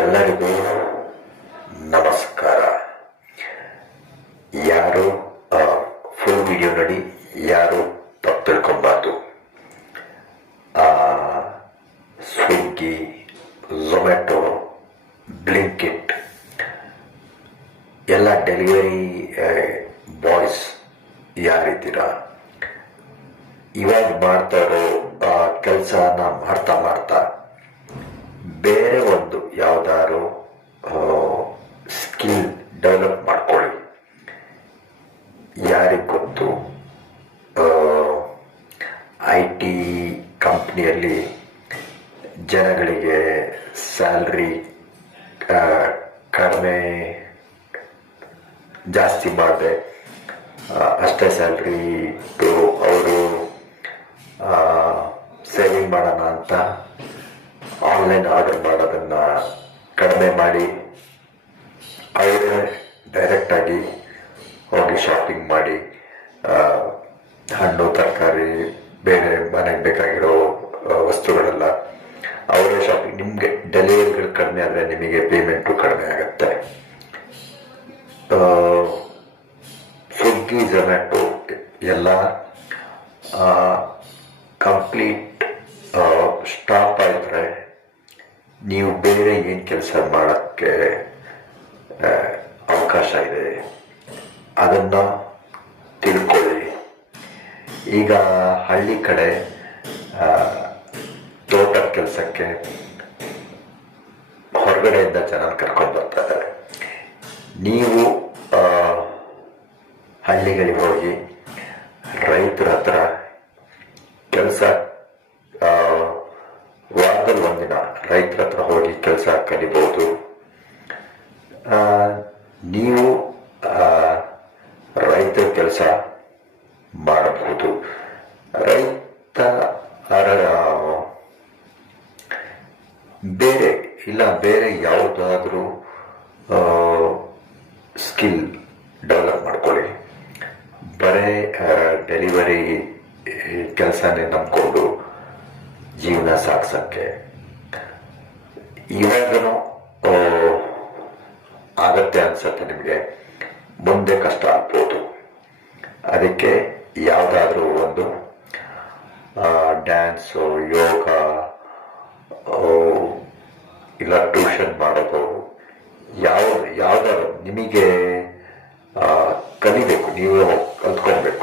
ಎಲ್ಲರಿಗೂ ನಮಸ್ಕಾರ. ಯಾರು ಫುಲ್ ವಿಡಿಯೋ ನೋಡಿ ಯಾರು ತಪ್ಪು ತಿಳ್ಕೊಬಾರ್ದು. ಸ್ವಿಗ್ಗಿ, ಝೊಮ್ಯಾಟೊ, ಬ್ಲಿಂಕಿಟ್ ಎಲ್ಲ ಡೆಲಿವರಿ ಬಾಯ್ಸ್ ಯಾರಿದ್ದೀರಾ, ಇವಾಗ ಮಾಡ್ತಾ ಇರೋ ಕೆಲಸನ ಮಾಡ್ತಾ ಮಾಡ್ತಾ ಬೇರೆ ಒಂದು ಯಾವ್ದಾದ್ರು ಸ್ಕಿಲ್ ಡೆವಲಪ್ ಮಾಡ್ಕೊಳ್ಳಿ. ಯಾರಿಗೆ ಗೊತ್ತು, IT ಕಂಪ್ನಿಯಲ್ಲಿ ಜನಗಳಿಗೆ ಸ್ಯಾಲ್ರಿ ಕಡಿಮೆ ಜಾಸ್ತಿ ಮಾಡಿದೆ ಅಷ್ಟೇ ಸ್ಯಾಲ್ರಿ ಇಟ್ಟು ಅವರು ಸೇವಿಂಗ್ ಮಾಡೋಣ ಅಂತ ಆನ್ಲೈನ್ ಆರ್ಡರ್ ಮಾಡೋದನ್ನ ಕಡಿಮೆ ಮಾಡಿ ಅವರೇ ಡೈರೆಕ್ಟಾಗಿ ಹೋಗಿ ಶಾಪಿಂಗ್ ಮಾಡಿ ಹಣ್ಣು ತರಕಾರಿ ಬೇರೆ ಮನೆಗೆ ಬೇಕಾಗಿರೋ ವಸ್ತುಗಳೆಲ್ಲ ಅವರೇ ಶಾಪಿಂಗ್. ನಿಮಗೆ ಡೆಲಿವರಿಗಳು ಕಡಿಮೆ ಆದರೆ ನಿಮಗೆ ಪೇಮೆಂಟು ಕಡಿಮೆ ಆಗುತ್ತೆ. ಸ್ವಿಗ್ಗಿ, ಝೊಮ್ಯಾಟೊ ಎಲ್ಲ ಕಂಪ್ಲೀಟ್ ಸ್ಟಾಪ್ ಆಗಿದ್ರೆ ನೀವು ಬೇರೆ ಏನು ಕೆಲಸ ಮಾಡೋಕ್ಕೆ ಅವಕಾಶ ಇದೆ, ಅದನ್ನು ತಿಳ್ಕೊಳ್ಳಿ. ಈಗ ಹಳ್ಳಿ ಕಡೆ ತೋಟದ ಕೆಲಸಕ್ಕೆ ಹೊರಗಡೆಯಿಂದ ಜನ ಕರ್ಕೊಂಡು ಬರ್ತಾ ಇದ್ದಾರೆ. ನೀವು ಹಳ್ಳಿಗಳಿಗೆ ಹೋಗಿ ರೈತರ ಹತ್ರ ಕೆಲಸ ವಾರದಲ್ಲಿ ಒಂದಿನ ರೈತರ ಹತ್ರ ಹೋಗಿ ಕೆಲಸ ಕಲಿಬಹುದು. ನೀವು ರೈತರ ಕೆಲಸ ಮಾಡಬಹುದು. ರೈತ ಬೇರೆ ಯಾವುದಾದ್ರೂ ಸ್ಕಿಲ್ ಡೆವಲಪ್ ಮಾಡ್ಕೊಳ್ಳಿ. ಬರೀ ಡೆಲಿವರಿ ಕೆಲಸನೇ ನಂಬ್ಕೊಂಡು ಜೀವನ ಸಾಗಿಸೋಕ್ಕೆ ಇವಾಗನೂ ಆಗತ್ತೆ ಅನ್ಸುತ್ತೆ ನಿಮಗೆ, ಮುಂದೆ ಕಷ್ಟ ಆಗ್ಬೋದು. ಅದಕ್ಕೆ ಯಾವುದಾದ್ರೂ ಒಂದು ಡ್ಯಾನ್ಸು, ಯೋಗ, ಇಲ್ಲ ಟ್ಯೂಷನ್ ಮಾಡೋದು, ಯಾವ್ದಾದ್ರು ನಿಮಗೆ ಕಲಿಬೇಕು, ನೀವು ಕಲ್ತ್ಕೊಳ್ಬೇಕು.